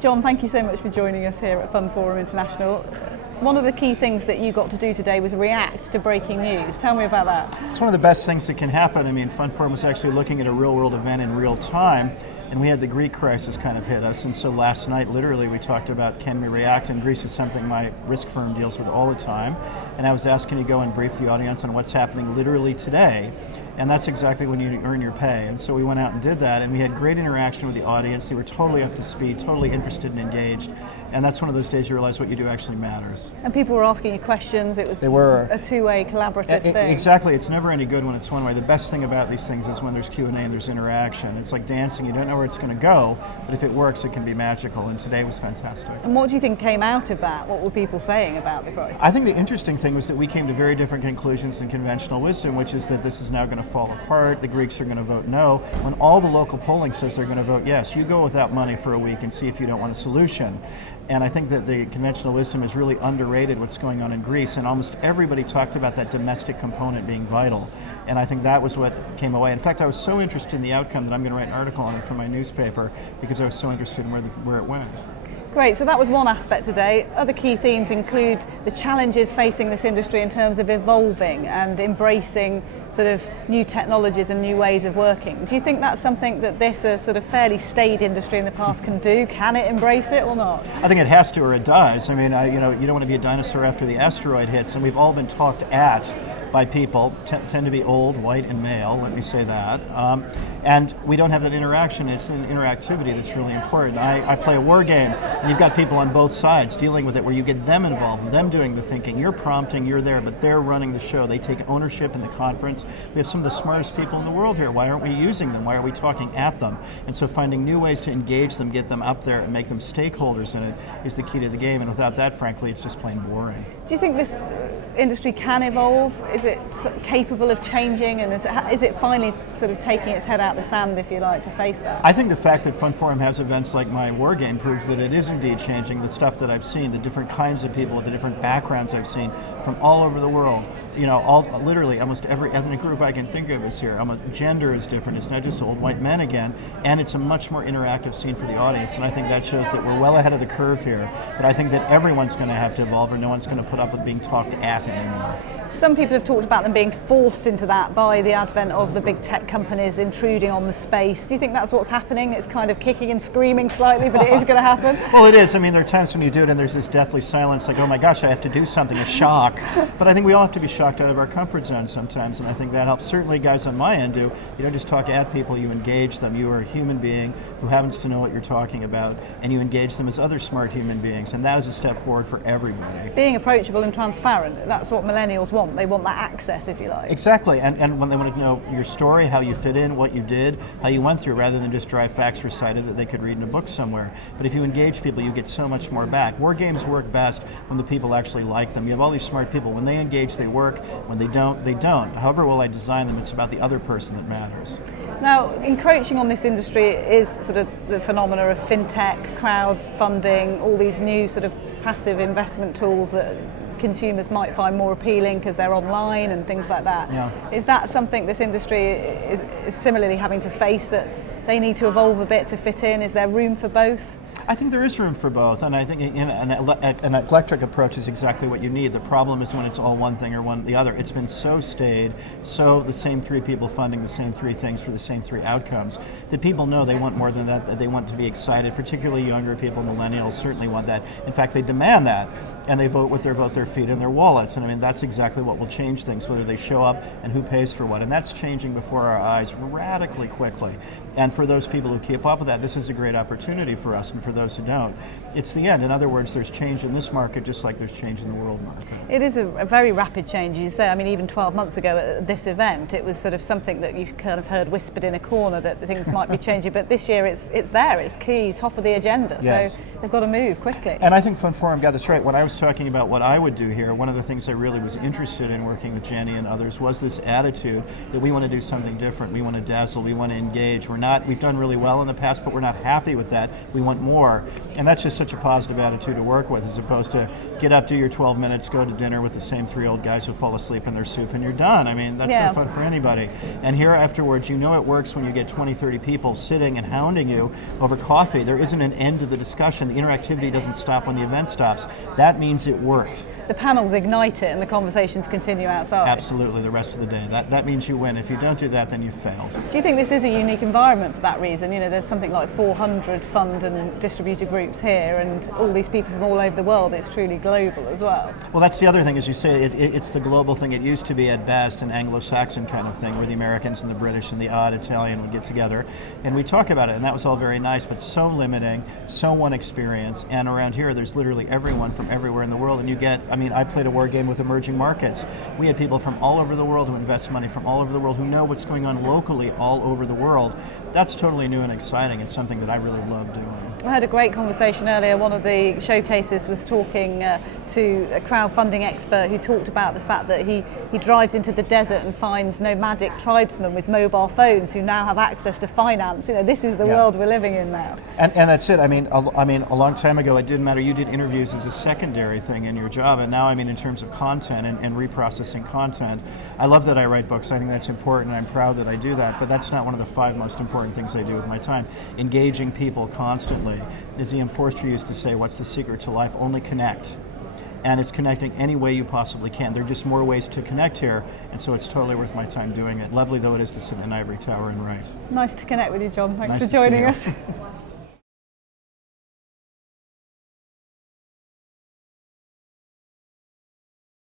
John, thank you so much for joining us here at FundForum International. One of the key things that you got to do today was react to breaking news. Tell me about that. It's one of the best things that can happen. I mean, FundForum was actually looking at a real-world event in real time, and we had the Greek crisis kind of hit us. And so last night, literally, we talked about can we react, and Greece is something my risk firm deals with all the time. And I was asking to go and brief the audience on what's happening literally today. And that's exactly when you earn your pay. And so we went out and did that, and we had great interaction with the audience. They were totally up to speed, totally interested and engaged. And that's one of those days you realize what you do actually matters. And people were asking you questions. It was a two-way collaborative thing. Exactly. It's never any good when it's one way. The best thing about these things is when there's Q&A and there's interaction. It's like dancing. You don't know where it's going to go, but if it works, it can be magical. And today was fantastic. And what do you think came out of that? What were people saying about the crisis? I think the interesting thing was that we came to very different conclusions than conventional wisdom, which is that this is now going to fall apart. The Greeks are going to vote no. When all the local polling says they're going to vote yes, you go without money for a week and see if you don't want a solution. And I think that the conventional wisdom is really underrated what's going on in Greece, and almost everybody talked about that domestic component being vital. And I think that was what came away. In fact, I was so interested in the outcome that I'm going to write an article on it for my newspaper because I was so interested in where it went. Great, so that was one aspect today. Other key themes include the challenges facing this industry in terms of evolving and embracing sort of new technologies and new ways of working. Do you think that's something that this sort of fairly staid industry in the past can do? Can it embrace it or not? I think it has to, or it does. I mean, you don't want to be a dinosaur after the asteroid hits, and we've all been talked at by people, tend to be old, white, and male, let me say that. And we don't have that interaction. It's an interactivity that's really important. I play a war game, and you've got people on both sides dealing with it where you get them involved, them doing the thinking. You're prompting, you're there, but they're running the show. They take ownership in the conference. We have some of the smartest people in the world here. Why aren't we using them? Why are we talking at them? And so finding new ways to engage them, get them up there, and make them stakeholders in it is the key to the game. And without that, frankly, it's just plain boring. Do you think this industry can evolve? Is it capable of changing, and is it finally sort of taking its head out the sand, if you like, to face that? I think the fact that FundForum has events like my war game proves that it is indeed changing. The stuff that I've seen, the different kinds of people, the different backgrounds I've seen from all over the world. You know, literally almost every ethnic group I can think of is here. Gender is different. It's not just old white men again, and it's a much more interactive scene for the audience. And I think that shows that we're well ahead of the curve here. But I think that everyone's going to have to evolve, or no one's going to put up with being talked at anymore. Some people have talked about them being forced into that by the advent of the big tech companies intruding on the space. Do you think that's what's happening? It's kind of kicking and screaming slightly, but it is going to happen? Well, it is. I mean, there are times when you do it and there's this deathly silence, like, oh my gosh, I have to do something, a shock. But I think we all have to be shocked out of our comfort zone sometimes, and I think that helps. Certainly guys on my end do. You don't just talk at people, you engage them. You are a human being who happens to know what you're talking about, and you engage them as other smart human beings, and that is a step forward for everybody. Being approachable and transparent, that's what millennials want. They want that access, if you like. Exactly, and when they want to know your story, how you fit in, what you did, how you went through, rather than just dry facts recited that they could read in a book somewhere. But if you engage people, you get so much more back. War games work best when the people actually like them. You have all these smart people. When they engage, they work. When they don't, they don't. However well I design them, it's about the other person that matters. Now, encroaching on this industry is sort of the phenomena of fintech, crowdfunding, all these new sort of passive investment tools that consumers might find more appealing because they're online and things like that. Yeah. Is that something this industry is similarly having to face, that they need to evolve a bit to fit in? Is there room for both? I think there is room for both, and I think an eclectic approach is exactly what you need. The problem is when it's all one thing or one the other. It's been so staid, so the same three people funding the same three things for the same three outcomes, that people know they want more than that they want to be excited, particularly younger people, millennials certainly want that. In fact, they demand that, and they vote with both their feet and their wallets, and I mean, that's exactly what will change things, whether they show up and who pays for what, and that's changing before our eyes radically quickly. And for those people who keep up with that, this is a great opportunity for us, and for those who don't, it's the end. In other words, there's change in this market just like there's change in the world market. It is a very rapid change, you say. I mean, even 12 months ago at this event, it was sort of something that you kind of heard whispered in a corner that things might be changing, but this year it's there, it's key, top of the agenda, yes. So they've got to move quickly. And I think FundForum got this right. When I was was talking about what I would do here, one of the things I really was interested in working with Jenny and others was this attitude that we want to do something different. We want to dazzle, we want to engage. We've done really well in the past, but we're not happy with that. We want more. And that's just such a positive attitude to work with, as opposed to get up, do your 12 minutes, go to dinner with the same 3 old guys who fall asleep in their soup, and you're done. I mean, that's not fun for anybody. And here afterwards, you know it works when you get 20, 30 people sitting and hounding you over coffee. There isn't an end to the discussion. The interactivity doesn't stop when the event stops. That means it worked. The panels ignite it and the conversations continue outside. Absolutely, the rest of the day. That means you win. If you don't do that, then you failed. Do you think this is a unique environment for that reason? You know, there's something like 400 fund and distributor groups here, and all these people from all over the world. It's truly global as well. Well, that's the other thing, as you say, it's the global thing. It used to be at best an Anglo-Saxon kind of thing, where the Americans and the British and the odd Italian would get together, and we talk about it, and that was all very nice, but so limiting, so one experience. And around here, there's literally everyone from everywhere in the world, and you get, I mean, I played a war game with emerging markets. We had people from all over the world who invest money from all over the world, who know what's going on locally all over the world. That's totally new and exciting. It's something that I really love doing. I had a great conversation earlier. One of the showcases was talking to a crowdfunding expert who talked about the fact that he drives into the desert and finds nomadic tribesmen with mobile phones who now have access to finance. You know, this is the world we're living in now. And that's it. I mean, a long time ago, it didn't matter. You did interviews as a secondary thing in your job, and now, I mean, in terms of content and reprocessing content, I love that I write books. I think that's important, and I'm proud that I do that. But that's not one of the 5 most important things I do with my time. Engaging people constantly. As Ian Forster used to say, what's the secret to life? Only connect. And it's connecting any way you possibly can. There are just more ways to connect here, and so it's totally worth my time doing it. Lovely though it is to sit in an ivory tower and write. Nice to connect with you, John. Thanks nice for joining us.